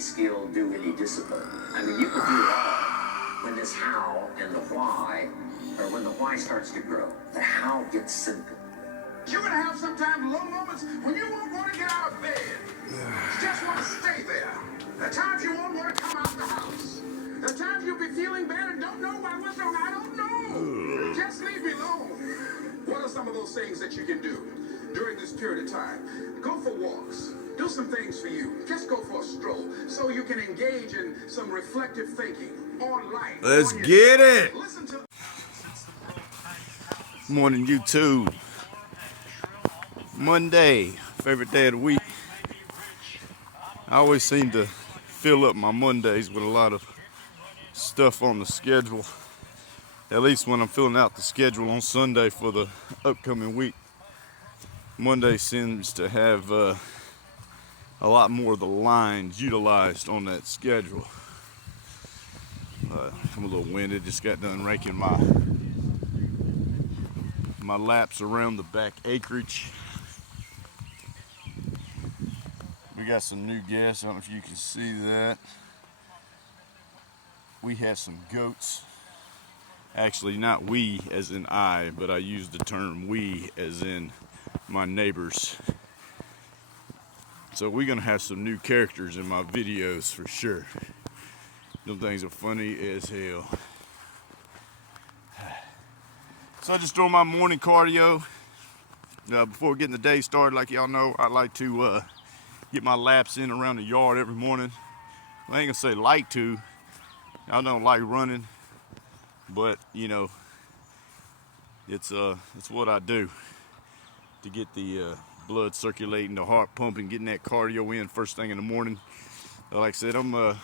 any skill, do any discipline. I mean, you can do it all when this how and the why, or when the why starts to grow. The how gets simple. You're going to have sometimes low moments when you won't want to get out of bed. You just want to stay there. The times you won't want to come out the house. The times you'll be feeling bad and don't know what's wrong. I don't know. Just leave me alone. What are some of those things that you can do during this period of time? Go for walks. Do some things for you. Just go for a stroll so you can engage in some reflective thinking on life. Let's get it. Morning, YouTube. Monday, favorite day of the week. I always seem to fill up my Mondays with a lot of stuff on the schedule. At least when I'm filling out the schedule on Sunday for the upcoming week. Monday seems to have a lot more of the lines utilized on that schedule. I'm a little winded, just got done raking my laps around the back acreage. We got some new guests, I don't know if you can see that. We have some goats. Actually, not we as in I, but I use the term we as in my neighbors. So we're gonna have some new characters in my videos for sure. Them things are funny as hell. So I just doing my morning cardio. Before getting the day started, like y'all know, I like to get my laps in around the yard every morning. Well, I ain't gonna say like to. I don't like running, but you know, it's what I do to get the blood circulating, the heart pumping, getting that cardio in first thing in the morning. Like I said, I'm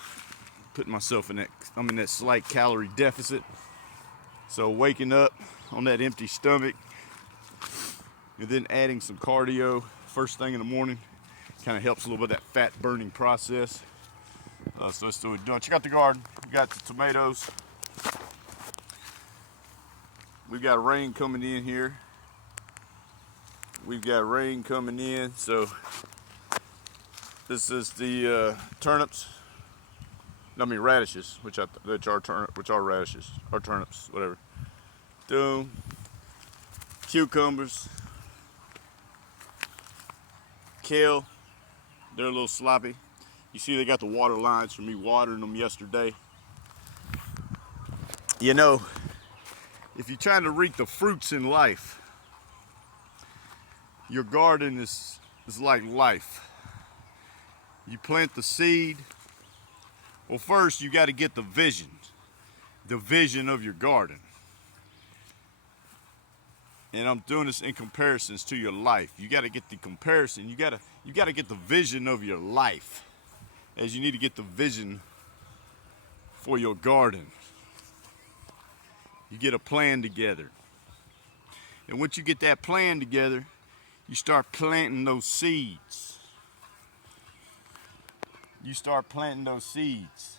putting myself in I'm in that slight calorie deficit. So waking up on that empty stomach and then adding some cardio first thing in the morning kind of helps a little bit of that fat burning process. So let's do it. Check out the garden. We got the tomatoes. We've got rain coming in here. We've got rain coming in. So this is the turnips. I mean radishes, which are radishes or turnips, whatever. Doom, cucumbers, kale. They're a little sloppy. You see they got the water lines from me watering them yesterday. You know, if you're trying to reap the fruits in life, your garden is like life. You plant the seed. Well, first you got to get the vision of your garden. And I'm doing this in comparisons to your life. You got to get the comparison. You got to get the vision of your life, as you need to get the vision for your garden. You get a plan together. And once you get that plan together, you start planting those seeds. You start planting those seeds.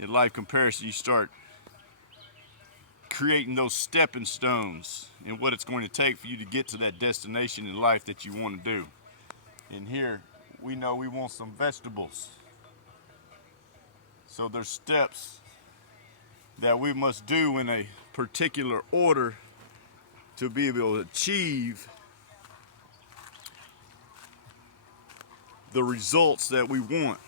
In life comparison, you start creating those stepping stones and what it's going to take for you to get to that destination in life that you want to do. And here, we know we want some vegetables. So there's steps that we must do in a particular order to be able to achieve the results that we want.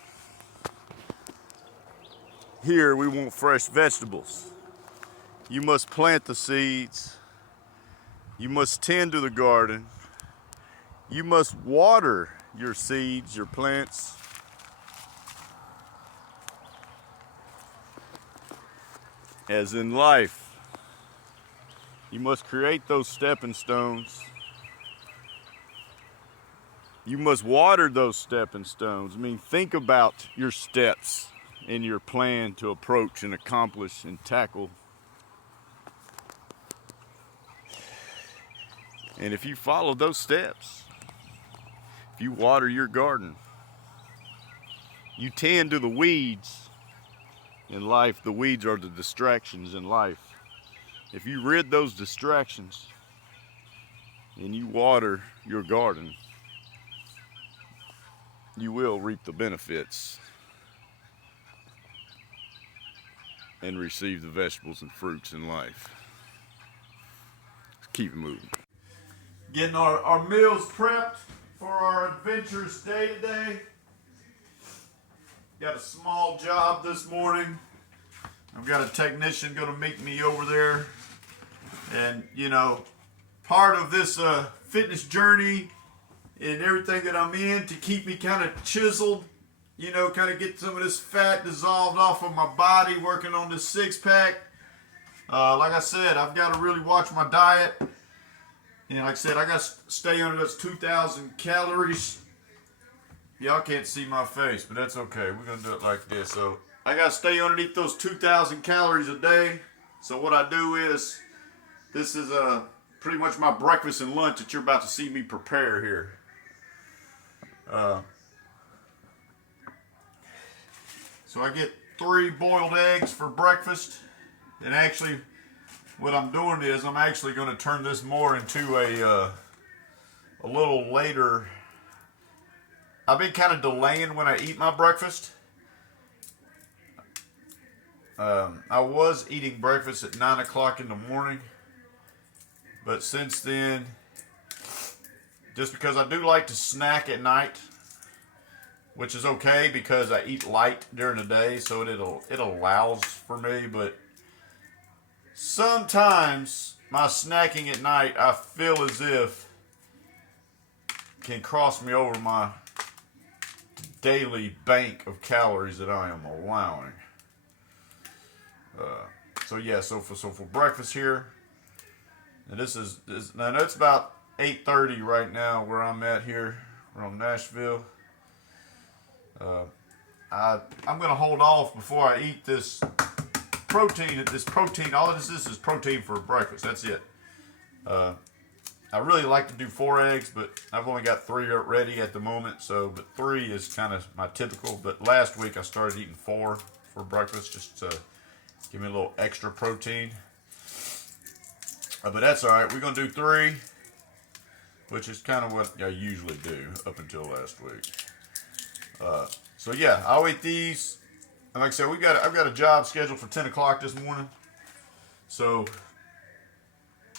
Here we want fresh vegetables. You must plant the seeds. You must tend to the garden. You must water your seeds, your plants. As in life, you must create those stepping stones. You must water those stepping stones. I mean, think about your steps in your plan to approach and accomplish and tackle. And if you follow those steps, if you water your garden, you tend to the weeds in life. The weeds are the distractions in life. If you rid those distractions and you water your garden, you will reap the benefits and receive the vegetables and fruits in life. Let's keep it moving. Getting our meals prepped for our adventurous day today. Got a small job this morning. I've got a technician going to meet me over there. And, you know, part of this fitness journey and everything that I'm in to keep me kind of chiseled, you know, kind of get some of this fat dissolved off of my body, working on this six-pack. Like I said, I've got to really watch my diet. And like I said, I got to stay under those 2,000 calories. Y'all can't see my face, but that's okay. We're going to do it like this. So I got to stay underneath those 2,000 calories a day. So what I do is, this is pretty much my breakfast and lunch that you're about to see me prepare here. So I get 3 boiled eggs for breakfast. And actually, what I'm doing is I'm actually going to turn this more into a little later. I've been kind of delaying when I eat my breakfast. I was eating breakfast at 9 o'clock in the morning. But since then, just because I do like to snack at night, which is okay because I eat light during the day, so it allows for me. But sometimes my snacking at night, I feel as if can cross me over my daily bank of calories that I am allowing. So for breakfast here, and now it's about 8:30 right now where I'm at here from Nashville. I'm gonna hold off before I eat this protein. All this is protein for breakfast. That's it. I really like to do 4 eggs, but I've only got 3 ready at the moment. But 3 is kind of my typical. But last week I started eating 4 for breakfast just to give me a little extra protein. But that's all right. We're gonna do 3, which is kind of what I usually do up until last week. So yeah, I'll eat these. And like I said, I've got a job scheduled for 10 o'clock this morning. So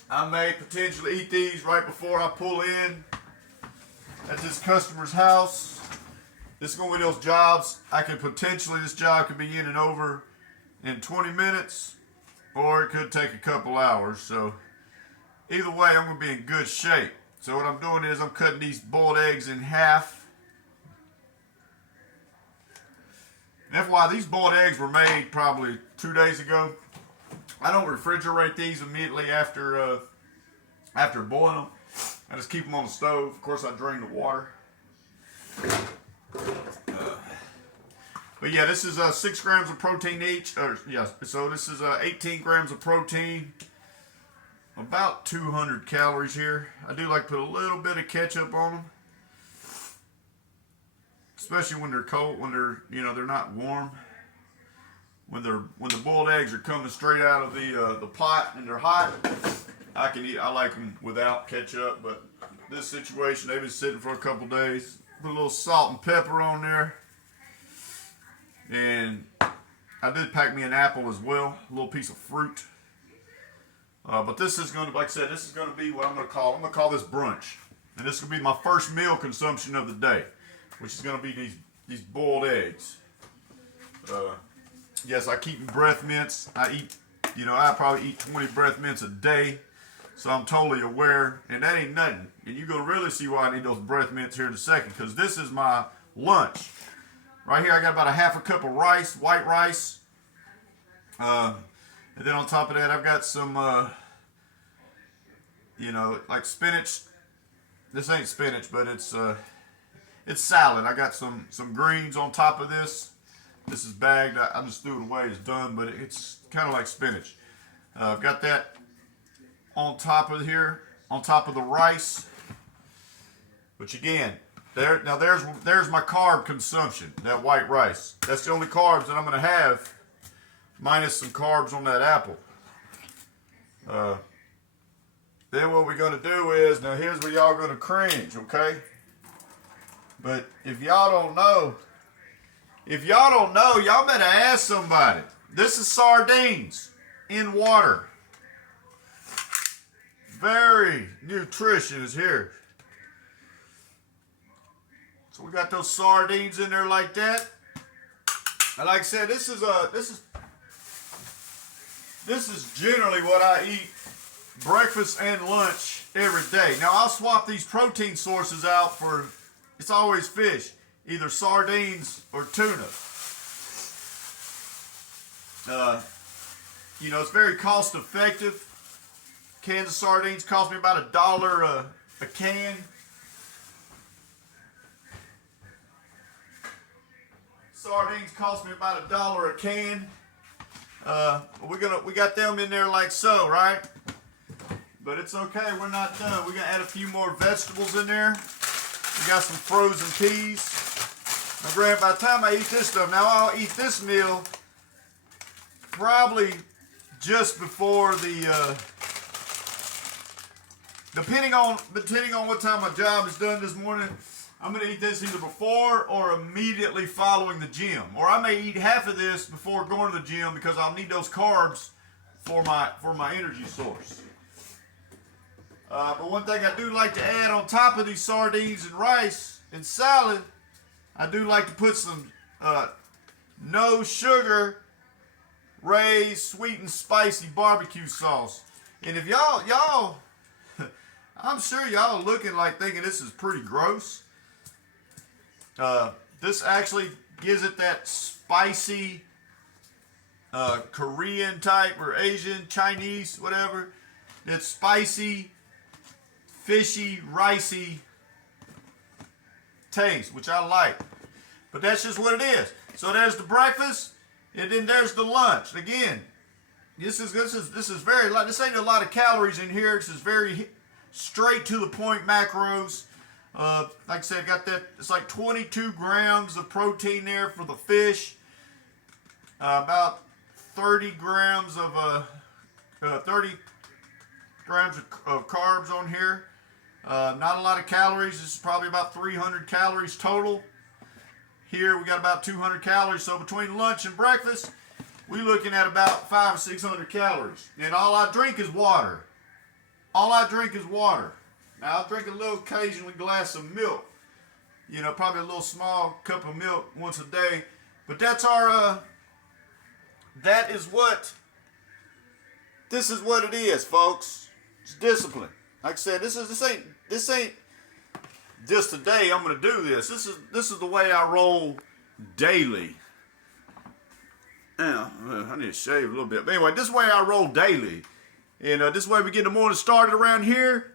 I may potentially eat these right before I pull in at this customer's house. This is going to be those jobs. This job could be in and over in 20 minutes, or it could take a couple hours. So either way, I'm going to be in good shape. So what I'm doing is I'm cutting these boiled eggs in half. And FYI, these boiled eggs were made probably 2 days ago. I don't refrigerate these immediately after boiling them. I just keep them on the stove. Of course, I drain the water. But yeah, this is 6 grams of protein each. So this is 18 grams of protein. About 200 calories here. I do like to put a little bit of ketchup on them. Especially when they're cold, when they're not warm. When the boiled eggs are coming straight out of the pot and they're hot, I like them without ketchup. But this situation, they've been sitting for a couple days. Put a little salt and pepper on there, and I did pack me an apple as well, a little piece of fruit. But this is going to, like I said, this is going to be what I'm going to call this brunch, and this is going to be my first meal consumption of the day, which is going to be these boiled eggs. Yes, I keep breath mints. I probably eat 20 breath mints a day. So I'm totally aware. And that ain't nothing. And you're going to really see why I need those breath mints here in a second. Because this is my lunch. Right here I got about a half a cup of rice, white rice. And then on top of that I've got some, like spinach. This ain't spinach, but it's salad. I got some greens on top of this. This is bagged. I just threw it away. It's done, but it's kind of like spinach. I've got that on top of here, on top of the rice. Which again, there's my carb consumption. That white rice. That's the only carbs that I'm going to have, minus some carbs on that apple. Then what we're going to do is, now here's where y'all going to cringe, okay? But if y'all don't know, y'all better ask somebody. This is sardines in water. Very nutritious here. So we got those sardines in there like that. And like I said, this is generally what I eat breakfast and lunch every day. Now I'll swap these protein sources out for, it's always fish, either sardines or tuna. You know, it's very cost effective. Cans of sardines cost me about $1 a can. Sardines cost me about $1 a can. We got them in there like so, right? But it's okay, we're not done. We're gonna add a few more vegetables in there. We got some frozen peas. Now, Grant, by the time I eat this stuff, now I'll eat this meal probably just before the, depending on what time my job is done this morning, I'm gonna eat this either before or immediately following the gym. Or I may eat half of this before going to the gym because I'll need those carbs for my energy source. But one thing I do like to add on top of these sardines and rice and salad, I do like to put some no sugar Ray's sweet and spicy barbecue sauce. And if y'all, I'm sure y'all are looking like thinking this is pretty gross. This actually gives it that spicy Korean type or Asian, Chinese, whatever. That spicy, fishy, ricey taste, which I like. But that's just what it is. So there's the breakfast, and then there's the lunch. Again, this is very light. This ain't a lot of calories in here. This is very straight to the point macros. Like I said, got that. It's like 22 grams of protein there for the fish. About 30 grams of carbs on here. Not a lot of calories. This is probably about 300 calories total. Here we got about 200 calories. So between lunch and breakfast, we're looking at about 500 or 600 calories. And all I drink is water. All I drink is water. Now I'll drink a little occasionally glass of milk. You know, probably a little small cup of milk once a day. But that's our this is what it is, folks. It's discipline. Like I said, this ain't just today I'm gonna do this. This is the way I roll daily. Now, I need to shave a little bit. But anyway, this way I roll daily. And this way we get the morning started around here.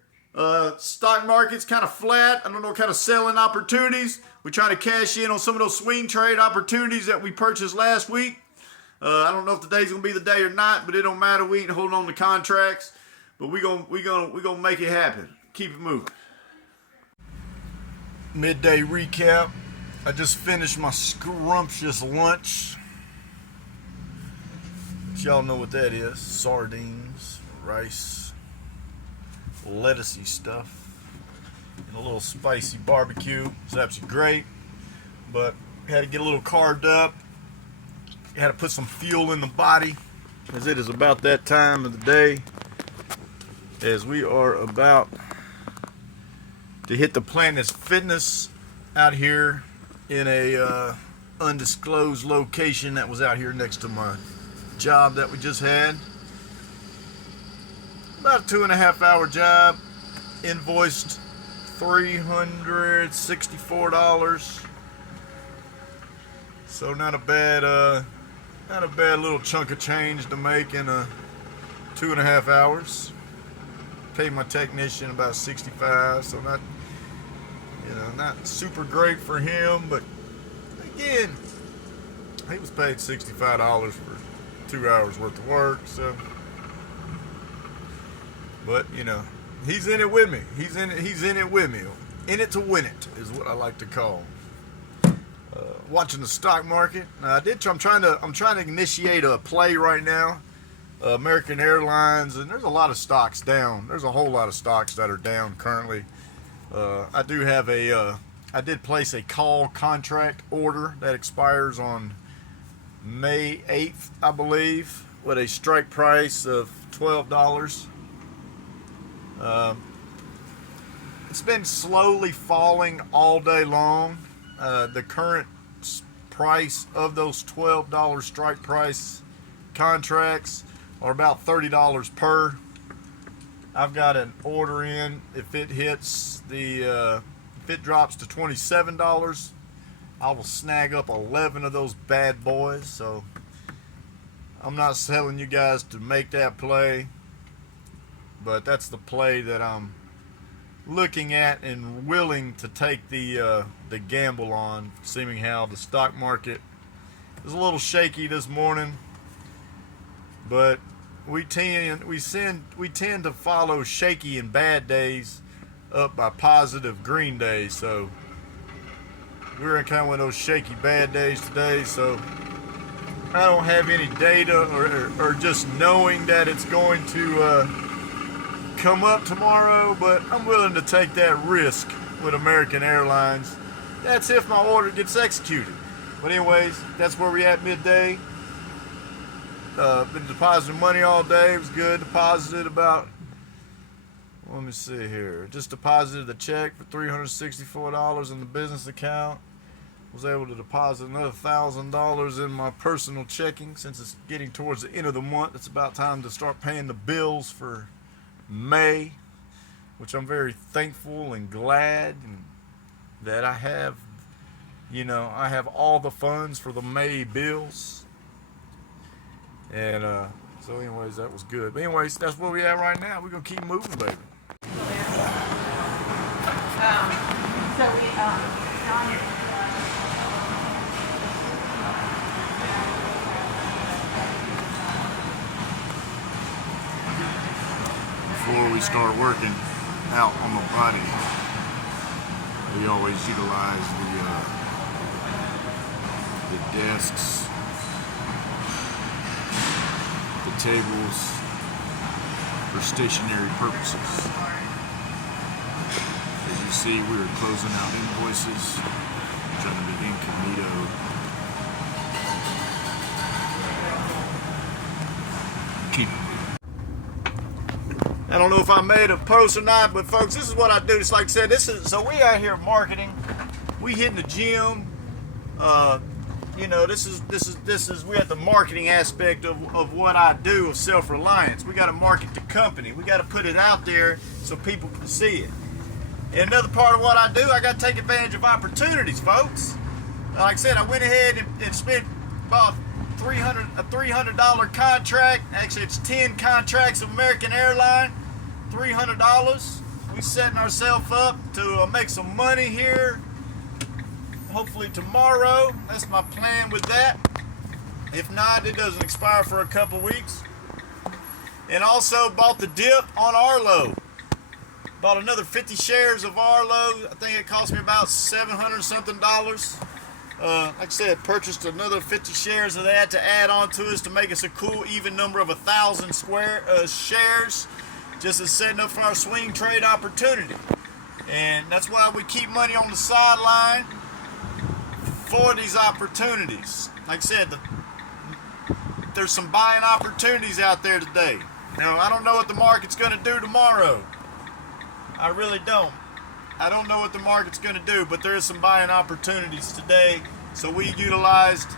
Stock market's kind of flat. I don't know what kind of selling opportunities. We're trying to cash in on some of those swing trade opportunities that we purchased last week. I don't know if today's gonna be the day or not, but it don't matter. We ain't holding on to contracts, but we gonna make it happen. Keep it moving. Midday recap. I just finished my scrumptious lunch. Y'all know what that is. Sardines, rice, lettucey stuff, and a little spicy barbecue. It's absolutely great, but had to get a little carved up. Had to put some fuel in the body, as it is about that time of the day, as we are about to hit the Planet's Fitness out here in a undisclosed location that was out here next to my job that we just had. About a 2.5 hour job, invoiced $364. So not a bad little chunk of change to make in 2.5 hours. Paid my technician about $65, so not super great for him, but again, he was paid $65 for 2 hours worth of work, so. But he's in it with me. He's in it with me. In it to win it is what I like to call. Watching the stock market. Now, I'm trying to initiate a play right now. American Airlines, and there's a lot of stocks down. There's a whole lot of stocks that are down currently. I do have a I did place a call contract order that expires on May 8th, I believe, with a strike price of $12. It's been slowly falling all day long. The current price of those $12 strike price contracts are about $30 per. I've got an order in. If it hits if it drops to $27, I will snag up 11 of those bad boys. So I'm not telling you guys to make that play, but that's the play that I'm looking at and willing to take the gamble on, seeing how the stock market is a little shaky this morning. But we tend to follow shaky and bad days up by positive green days. So we're in kind of one of those shaky bad days today. So I don't have any data or just knowing that it's going to come up tomorrow, but I'm willing to take that risk with American Airlines. That's if my order gets executed. But anyways, that's where we at midday. Been depositing money all day. It was good. Deposited about, let me see here. Just deposited a check for $364 in the business account. Was able to deposit another $1,000 in my personal checking. Since it's getting towards the end of the month, it's about time to start paying the bills for May, which I'm very thankful and glad that I have. I have all the funds for the May bills. And so anyways, that was good. But anyways, that's where we at right now. We're gonna keep moving, baby. Before we start working out on the body, we always utilize the desks, the tables for stationary purposes. As you see, we are closing out invoices, trying to be incognito. Keep. I don't know if I made a post or not, but folks, this is what I do. It's like I said, so we out here marketing. We hitting the gym. This is we're at the marketing aspect of what I do of self-reliance. We got to market the company. We got to put it out there so people can see it. And another part of what I do, I got to take advantage of opportunities, folks. Like I said, I went ahead and spent about a $300 contract. Actually, it's 10 contracts of American Airlines, $300. We setting ourselves up to make some money here. Hopefully tomorrow. That's my plan with that. If not, it doesn't expire for a couple weeks. And also bought the dip on Arlo. Bought another 50 shares of Arlo. I think it cost me about $700 something. Like I said, purchased another 50 shares of that to add on to us to make us a cool even number of 1,000 shares. Just as setting up for our swing trade opportunity. And that's why we keep money on the sideline for these opportunities. Like I said, there's some buying opportunities out there today. Now, I don't know what the market's going to do tomorrow. I really don't. I don't know what the market's going to do, but there is some buying opportunities today. So we utilized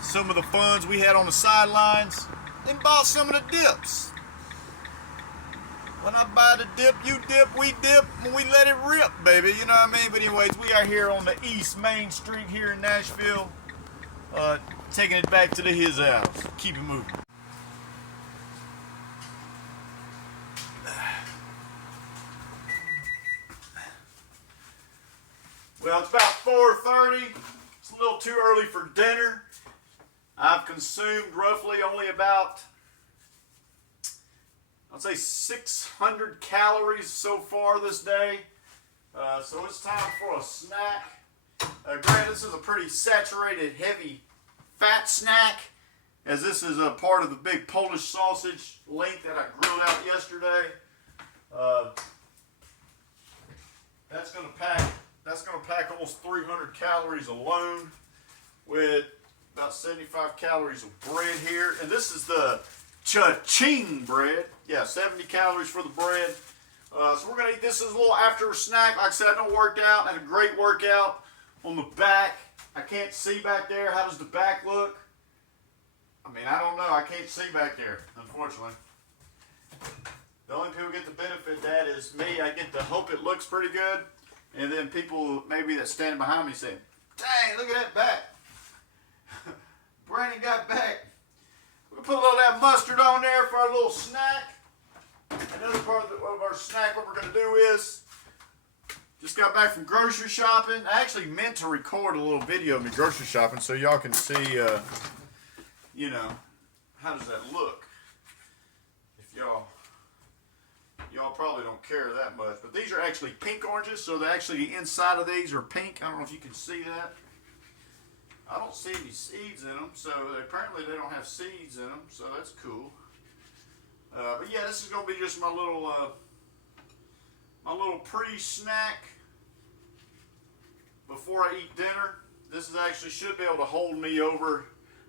some of the funds we had on the sidelines and bought some of the dips. When I buy the dip, you dip, we dip, and we let it rip, baby. You know what I mean? But anyways, we are here on the East Main Street here in Nashville, taking it back to his house. Keep it moving. Well, it's about 4:30. It's a little too early for dinner. I've consumed roughly only about, I'd say 600 calories so far this day. So it's time for a snack. Granted, this is a pretty saturated, heavy fat snack, as this is a part of the big Polish sausage link that I grilled out yesterday. That's That's going to pack almost 300 calories alone with about 75 calories of bread here. And this is the cha-ching bread. Yeah, 70 calories for the bread. So we're going to eat this as a little after snack. Like I said, I done worked out. I had a great workout on the back. I can't see back there. How does the back look? I mean, I don't know. I can't see back there, unfortunately. The only people who get the benefit of that is me. I get to hope it looks pretty good. And then people maybe that standing behind me say, dang, look at that back. Brandon got back. We'll put a little of that mustard on there for our little snack. Another part of our snack, what we're going to do is, just got back from grocery shopping. I actually meant to record a little video of me grocery shopping so y'all can see, you know, how does that look? If y'all probably don't care that much. But these are actually pink oranges, so actually the inside of these are pink. I don't know if you can see that. I don't see any seeds in them, so apparently they don't have seeds in them, so that's cool. But yeah, this is going to be just my little pre-snack before I eat dinner. This is actually should be able to hold me over.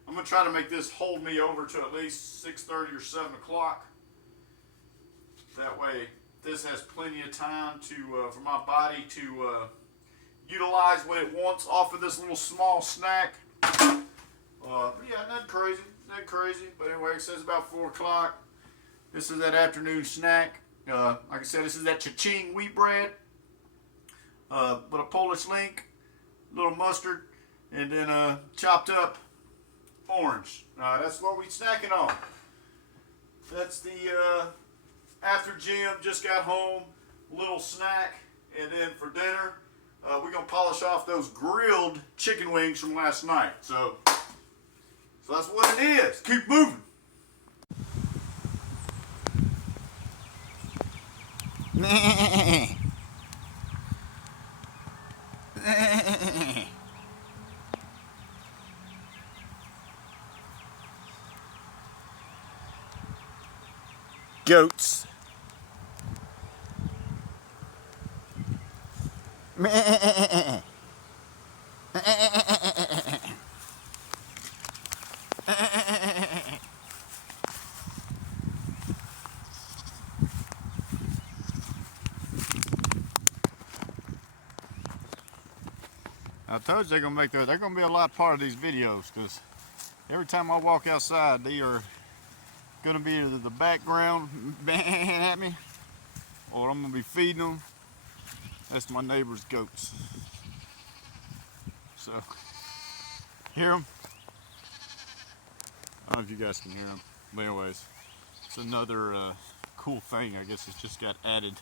I'm going to try to make this hold me over to at least 6:30 or 7 o'clock. That way, this has plenty of time to for my body to utilize what it wants off of this little small snack. Yeah, not crazy. But anyway, it says about 4 o'clock. This is that afternoon snack. Like I said, this is that cha-ching wheat bread with a Polish link, a little mustard, and then chopped up orange. That's what we snacking on. That's the after gym, just got home, little snack, and then for dinner, we're gonna polish off those grilled chicken wings from last night. So that's what it is. Keep moving. Goats. I told you they're gonna make those. They're gonna be a lot part of these videos because every time I walk outside, they are gonna be either the background banging at me, or I'm gonna be feeding them. That's my neighbor's goats. So, hear them? I don't know if you guys can hear them, but anyways, it's another cool thing. I guess it's just got added,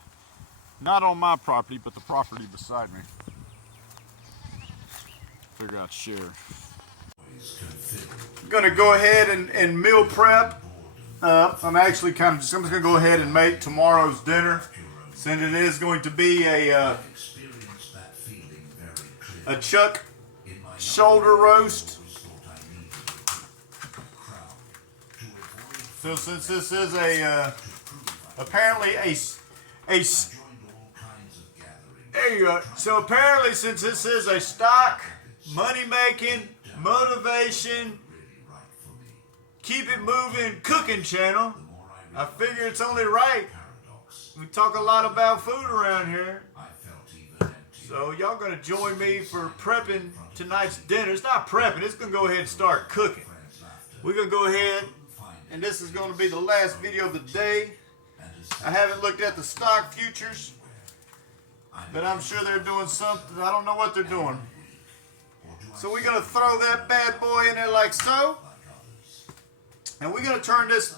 not on my property, but the property beside me. Figure out share. I'm gonna go ahead and meal prep. I'm actually I'm just gonna go ahead and make tomorrow's dinner, since it is going to be a chuck shoulder roast. So since this is apparently so apparently since this is a stock money making motivation keep it moving cooking channel, I figure it's only right. We talk a lot about food around here. So y'all gonna join me for prepping tonight's dinner. It's not prepping, it's gonna go ahead and start cooking. We're gonna go ahead, and this is gonna be the last video of the day. I haven't looked at the stock futures, but I'm sure they're doing something. I don't know what they're doing. So we're gonna throw that bad boy in there like so. And we're gonna turn this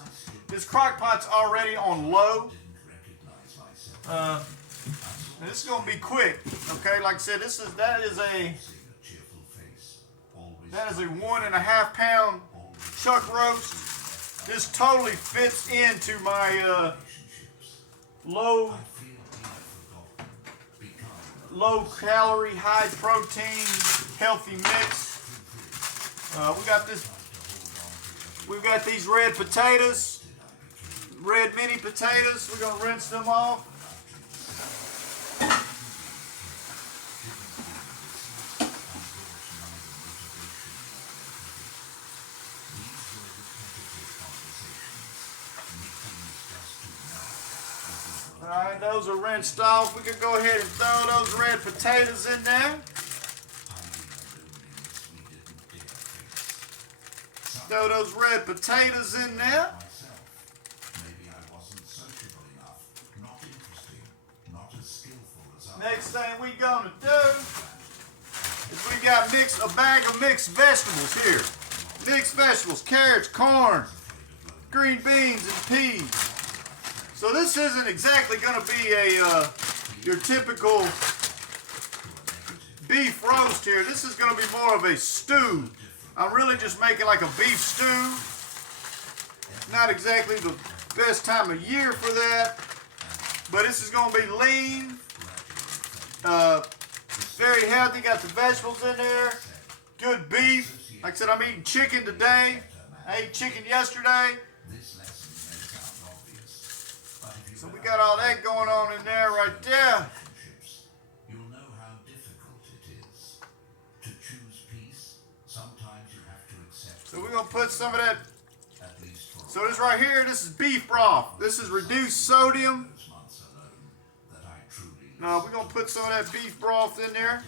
crock pot's already on low. And this is gonna be quick, okay? Like I said, that is a 1.5 pound chuck roast. This totally fits into my low calorie, high protein, healthy mix. We've got these red potatoes, red mini potatoes. We're gonna rinse them off. Alright, those are rinsed off. We can go ahead and throw those red potatoes in there. Throw those red potatoes in there. Next thing we gonna do is we got a bag of mixed vegetables here. Mixed vegetables, carrots, corn, green beans, and peas. So this isn't exactly gonna be your typical beef roast here. This is gonna be more of a stew. I'm really just making like a beef stew. Not exactly the best time of year for that, but this is gonna be lean. Very healthy, got the vegetables in there, good beef. Like I said, I'm eating chicken today. I ate chicken yesterday. So we got all that going on in there right there. So we're gonna put some of that. So this right here, this is beef broth. This is reduced sodium. Now we're gonna put some of that beef broth in there.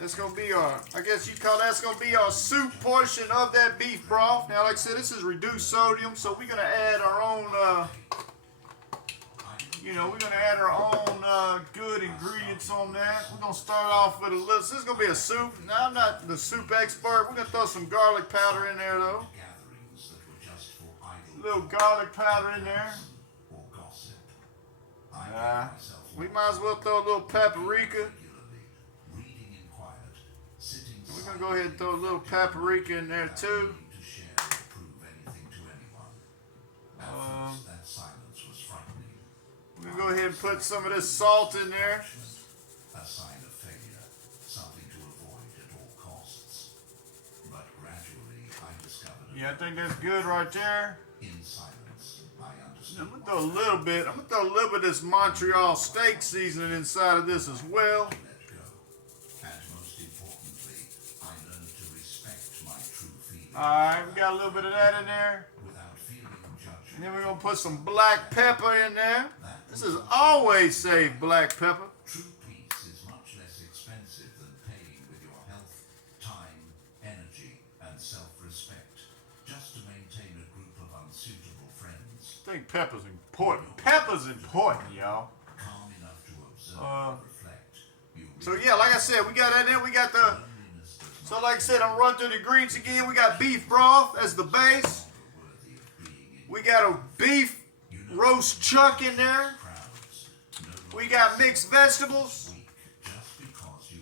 That's gonna be our, I guess you call that's gonna be our soup portion of that beef broth. Now, like I said, this is reduced sodium, so we're gonna add our own, we're gonna add our own good ingredients on that. We're gonna start off with a little. This is gonna be a soup. Now, I'm not the soup expert. We're gonna throw some garlic powder in there, though. A little garlic powder in there. We might as well throw a little paprika. We're going to go ahead and throw a little paprika in there too. We're going to go ahead and put some of this salt in there. Yeah, I think that's good right there. I'm going to throw a little bit. I'm going to throw a little bit of this Montreal steak seasoning inside of this as well. Alright, we got a little bit of that in there. And then we're going to put some black pepper in there. This is always save black pepper. True peace is much less expensive than paying with your health, time, energy, and self-respect, just to maintain a group of unsuitable friends. I think pepper's important. Pepper's important, y'all. Calm enough to observe and reflect. So yeah, like I said, we got that in. We got the... So like I said, I'm running through the ingredients again. We got beef broth as the base. We got a beef roast chuck in there. We got mixed vegetables.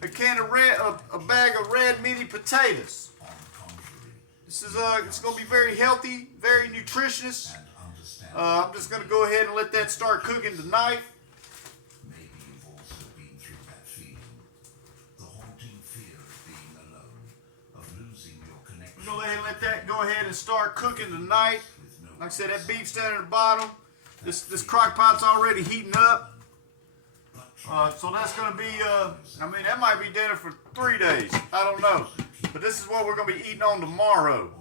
A bag of red meaty potatoes. This is it's gonna be very healthy, very nutritious. I'm just gonna go ahead and let that start cooking tonight. We're gonna let that go ahead and start cooking tonight. Like I said, that beef's down at the bottom. This crock pot's already heating up. So that's gonna be that might be dinner for 3 days. I don't know. But this is what we're gonna be eating on tomorrow.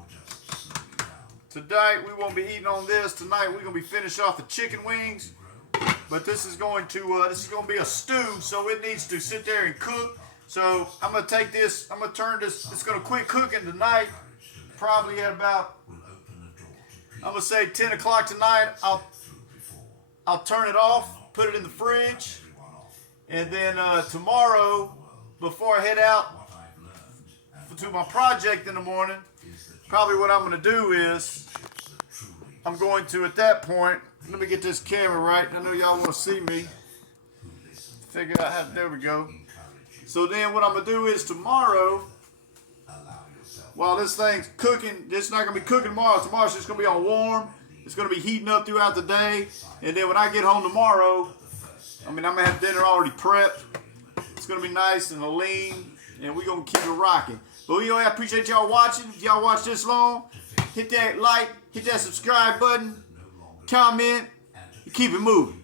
Tonight we won't be eating on this. Tonight we're gonna be finishing off the chicken wings. But this is going to be a stew, so it needs to sit there and cook. So I'm gonna take this, I'm gonna turn this, it's gonna quit cooking tonight. Probably at about, I'm gonna say 10 o'clock tonight. I'll turn it off, put it in the fridge, and then tomorrow, before I head out to my project in the morning, probably what I'm gonna do is I'm going to, at that point, let me get this camera right. I know y'all want to see me. Figure out how. There we go. So then what I'm gonna do is tomorrow, while this thing's cooking, it's not gonna be cooking tomorrow. Tomorrow's just gonna be on warm. It's gonna be heating up throughout the day, and then when I get home tomorrow, I'm gonna have dinner already prepped. It's gonna be nice and lean, and we're gonna keep it rocking. But I appreciate y'all watching. If y'all watched this long, hit that like, hit that subscribe button, comment, and keep it moving.